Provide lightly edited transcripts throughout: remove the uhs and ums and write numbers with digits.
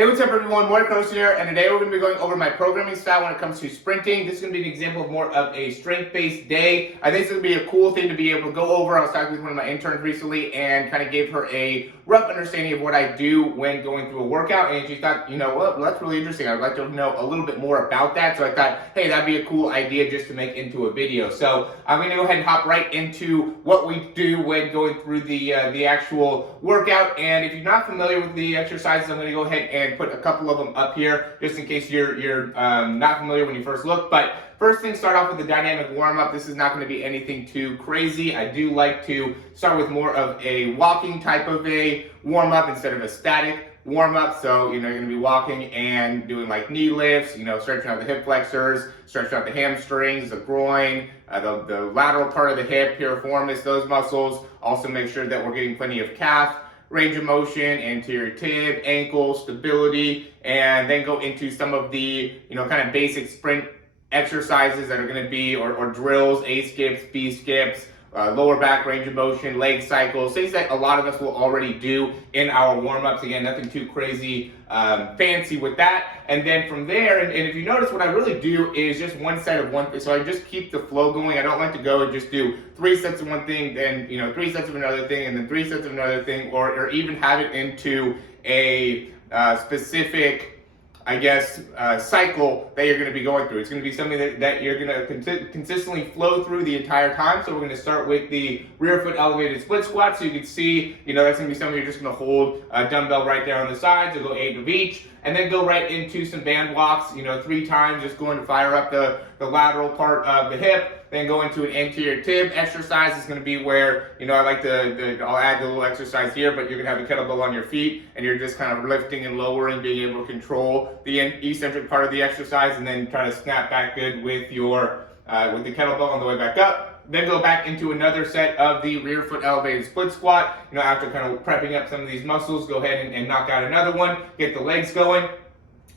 Hey, what's up everyone? Morey Croson here, and today we're going to be going over my programming style when it comes to sprinting. This is going to be an example of more of a strength-based day. I think it's going to be a cool thing to be able to go over. I was talking with one of my interns recently and kind of gave her a rough understanding of what I do when going through a workout, and she thought, you know what, well, that's really interesting. I'd like to know a little bit more about that, so I thought, hey, that'd be a cool idea just to make into a video. So I'm going to go ahead and hop right into what we do when going through the actual workout, and if you're not familiar with the exercises, I'm going to go ahead and put a couple of them up here just in case you're not familiar when you first look. But first thing, start off with the dynamic warm-up. This is not going to be anything too crazy. I do like to start with more of a walking type of a warm-up instead of a static warm-up. So, you're going to be walking and doing like knee lifts, stretching out the hip flexors, stretching out the hamstrings, the groin, the lateral part of the hip, piriformis, those muscles. Also make sure that we're getting plenty of calf range of motion, anterior tib, ankle, stability, and then go into some of the, kind of basic sprint exercises that are going to be, or drills, A skips, B skips, lower back range of motion, leg cycles, things that a lot of us will already do in our warm-ups. Again, nothing too crazy fancy with that. And then from there, and if you notice, what I really do is just one set of one thing. So I just keep the flow going. I don't like to go and just do 3 sets of one thing, then 3 sets of another thing, and then 3 sets of another thing, or even have it into a specific, cycle that you're going to be going through. It's going to be something that you're going to consistently flow through the entire time. So we're going to start with the rear foot elevated split squat. So you can see, that's going to be something you're just going to hold a dumbbell right there on the side. So go 8 of each, and then go right into some band walks, 3 times, just going to fire up the lateral part of the hip. Then go into an anterior tib exercise. Is going to be where, I like I'll add the little exercise here, but you're going to have the kettlebell on your feet, and you're just kind of lifting and lowering, being able to control the eccentric part of the exercise, and then try to snap back good with your with the kettlebell on the way back up. Then go back into another set of the rear foot elevated split squat. After kind of prepping up some of these muscles, go ahead and knock out another one, get the legs going.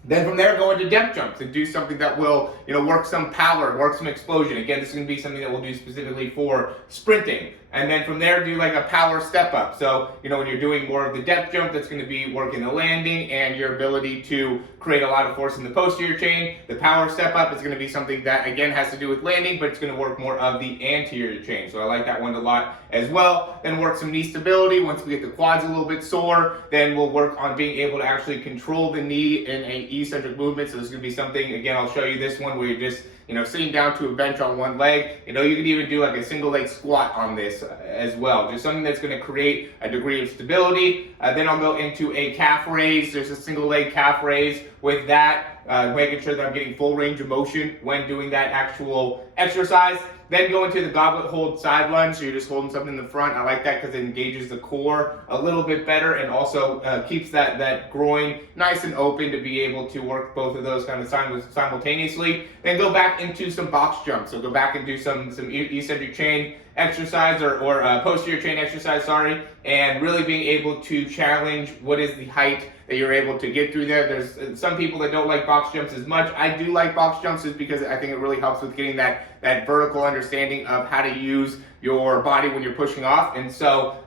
Then from there, go into depth jumps and do something that will, work some power, work some explosion. Again, this is going to be something that we'll do specifically for sprinting. And then from there, do like a power step up. So, when you're doing more of the depth jump, that's going to be working the landing and your ability to create a lot of force in the posterior chain. The power step up is going to be something that, again, has to do with landing, but it's going to work more of the anterior chain. So I like that one a lot as well. Then work some knee stability. Once we get the quads a little bit sore, then we'll work on being able to actually control the knee in an eccentric movement. So this is going to be something, again, I'll show you this one where you're just sitting down to a bench on one leg. You can even do like a single leg squat on this as well. Just something that's going to create a degree of stability. Then I'll go into a calf raise. There's a single leg calf raise with that, making sure that I'm getting full range of motion when doing that actual exercise. Then go into the goblet hold side lunge. So you're just holding something in the front. I like that because it engages the core a little bit better, and also keeps that groin nice and open to be able to work both of those kind of simultaneously. Then go back into some box jumps. So go back and do some eccentric chain exercise or posterior chain exercise, and really being able to challenge what is the height that you're able to get through there. There's some people that don't like box jumps as much. I do like box jumps just because I think it really helps with getting that vertical understanding of how to use your body when you're pushing off. And so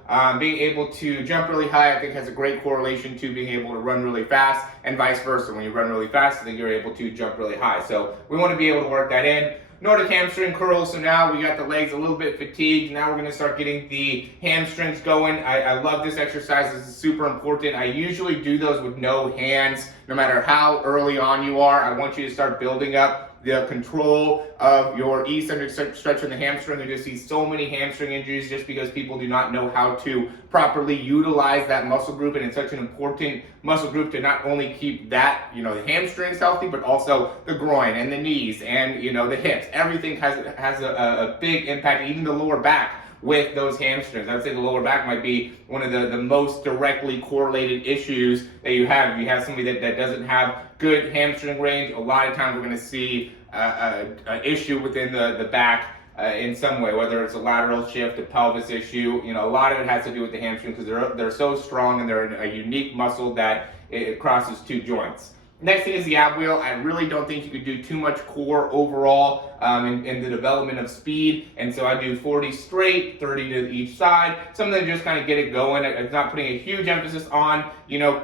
being able to jump really high, I think, has a great correlation to being able to run really fast, and vice versa. When you run really fast, I think you're able to jump really high. So we want to be able to work that in. Nordic hamstring curls. So now we got the legs a little bit fatigued. Now we're going to start getting the hamstrings going. I love this exercise. This is super important. I usually do those with no hands, no matter how early on you are. I want you to start building up the control of your eccentric stretch in the hamstring. You just see so many hamstring injuries just because people do not know how to properly utilize that muscle group, and it's such an important muscle group to not only keep that, the hamstrings healthy, but also the groin and the knees and, the hips. Everything has a big impact, even the lower back, with those hamstrings. I would say the lower back might be one of the most directly correlated issues that you have. If you have somebody that doesn't have good hamstring range, a lot of times we're going to see an issue within the back in some way, whether it's a lateral shift, a pelvis issue. A lot of it has to do with the hamstring because they're so strong, and they're a unique muscle that it crosses 2 joints. Next thing is the ab wheel. I really don't think you could do too much core overall in the development of speed. And so I do 40 straight, 30 to each side, something to just kind of get it going. It's not putting a huge emphasis on,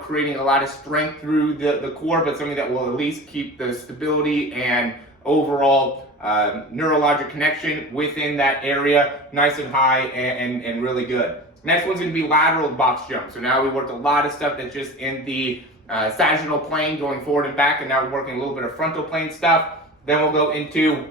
creating a lot of strength through the core, but something that will at least keep the stability and overall neurologic connection within that area nice and high and really good. Next one's going to be lateral box jump. So now we worked a lot of stuff that's just in the sagittal plane going forward and back, and now we're working a little bit of frontal plane stuff. Then we'll go into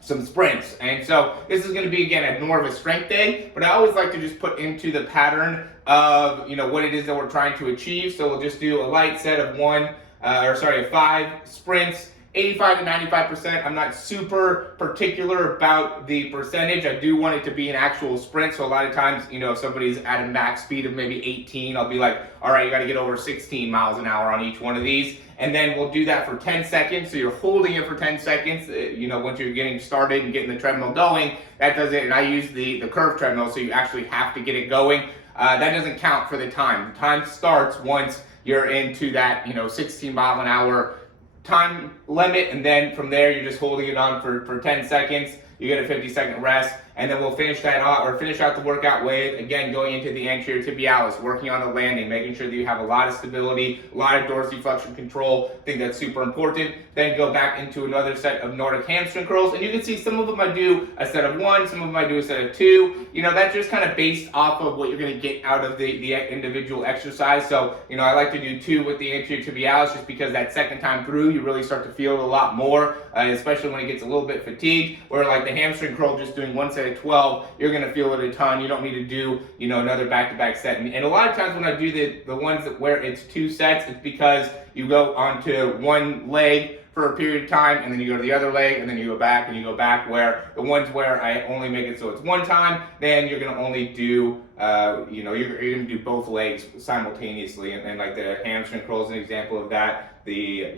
some sprints. And so this is going to be, again, more of a strength day, but I always like to just put into the pattern of, what it is that we're trying to achieve. So we'll just do a light set of 5 sprints, 85 to 95%. I'm not super particular about the percentage. I do want it to be an actual sprint. So a lot of times, if somebody's at a max speed of maybe 18, I'll be like, all right, you got to get over 16 miles an hour on each one of these. And then we'll do that for 10 seconds. So you're holding it for 10 seconds. Once you're getting started and getting the treadmill going, that does it. And I use the curved treadmill, so you actually have to get it going. That doesn't count for the time. The time starts once you're into that, 16 mile an hour time limit, and then from there you're just holding it on for 10 seconds. You get a 50-second rest, and then we'll finish that off, or finish out the workout with, again, going into the anterior tibialis, working on the landing, making sure that you have a lot of stability, a lot of dorsiflexion control. I think that's super important. Then go back into another set of Nordic hamstring curls, and you can see some of them I do a set of 1, some of them I do a set of 2. That's just kind of based off of what you're going to get out of the individual exercise. So, I like to do 2 with the anterior tibialis, just because that second time through, you really start to feel it a lot more, especially when it gets a little bit fatigued, or like the hamstring curl, just doing 1 set of 12, you're going to feel it a ton. You don't need to do, another back-to-back set. And a lot of times when I do the ones where it's 2 sets, it's because you go onto one leg for a period of time, and then you go to the other leg, and then you go back, and you go back, where the ones where I only make it so it's 1 time, then you're going to only do, you're going to do both legs simultaneously. And like the hamstring curl is an example of that. The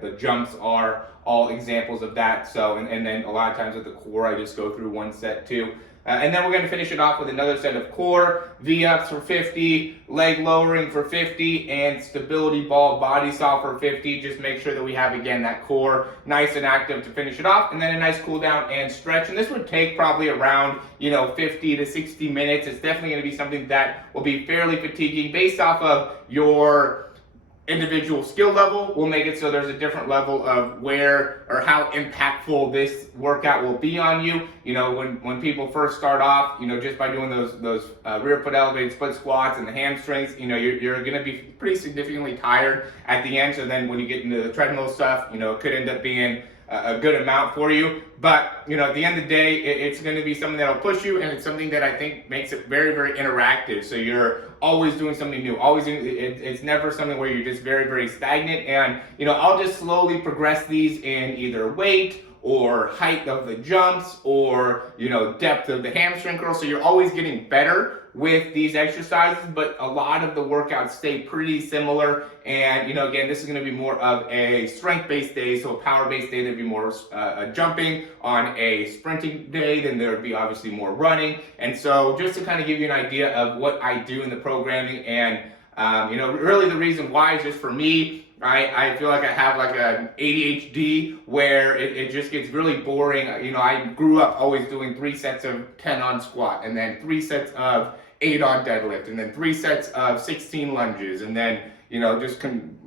the jumps are all examples of that. So, and then a lot of times with the core, I just go through 1 set too. And then we're going to finish it off with another set of core, V-ups for 50, leg lowering for 50, and stability ball body saw for 50. Just make sure that we have, again, that core nice and active to finish it off, and then a nice cool down and stretch. And this would take probably around, 50 to 60 minutes. It's definitely going to be something that will be fairly fatiguing based off of your individual skill level. Will make it so there's a different level of where or how impactful this workout will be on you. When people first start off, just by doing those rear foot elevated split squats and the hamstrings, you're going to be pretty significantly tired at the end. So then when you get into the treadmill stuff, it could end up being a good amount for you. But, at the end of the day, it's going to be something that'll push you, and it's something that I think makes it very, very interactive. So you're always doing something new. It's never something where you're just very, very stagnant. And, I'll just slowly progress these in either weight or height of the jumps or, depth of the hamstring curl. So you're always getting better with these exercises, but a lot of the workouts stay pretty similar. And, again, this is going to be more of a strength-based day. So a power-based day, there'd be more jumping. On a sprinting day, then there would be obviously more running. And so just to kind of give you an idea of what I do in the programming, and, really the reason why is just for me, I feel like I have like an ADHD where it just gets really boring. I grew up always doing 3 sets of 10 on squat, and then 3 sets of 8 on deadlift, and then 3 sets of 16 lunges, and then, just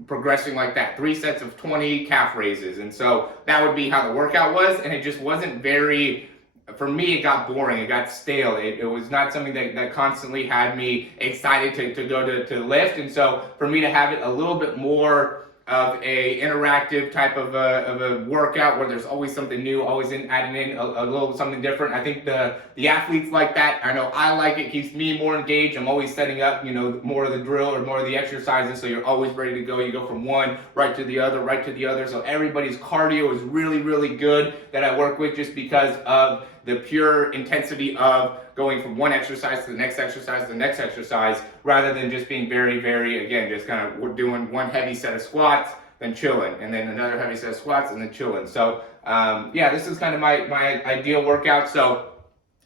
progressing like that, 3 sets of 20 calf raises. And so that would be how the workout was, and it just wasn't very, for me, it got boring, it got stale. It was not something that constantly had me excited to go to lift. And so for me to have it a little bit more of a interactive type of a workout where there's always something new, always adding in a little something different. I think the athletes like that. I know I like it. Keeps me more engaged. I'm always setting up, more of the drill or more of the exercises, so you're always ready to go. You go from one right to the other, right to the other. So everybody's cardio is really, really good that I work with, just because of the pure intensity of going from one exercise to the next exercise to the next exercise, rather than just being very, very, again, just kind of we're doing one heavy set of squats, then chilling, and then another heavy set of squats, and then chilling. So, this is kind of my ideal workout. So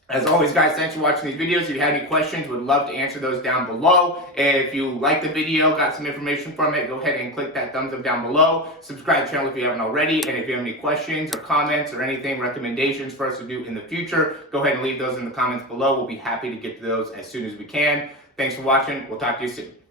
As always, guys, thanks for watching these videos. If you had any questions, would love to answer those down below. If you like the video, got some information from it, go ahead and click that thumbs up down below. Subscribe to the channel if you haven't already. And if you have any questions or comments or anything, recommendations for us to do in the future, go ahead and leave those in the comments below. We'll be happy to get to those as soon as we can. Thanks for watching. We'll talk to you soon.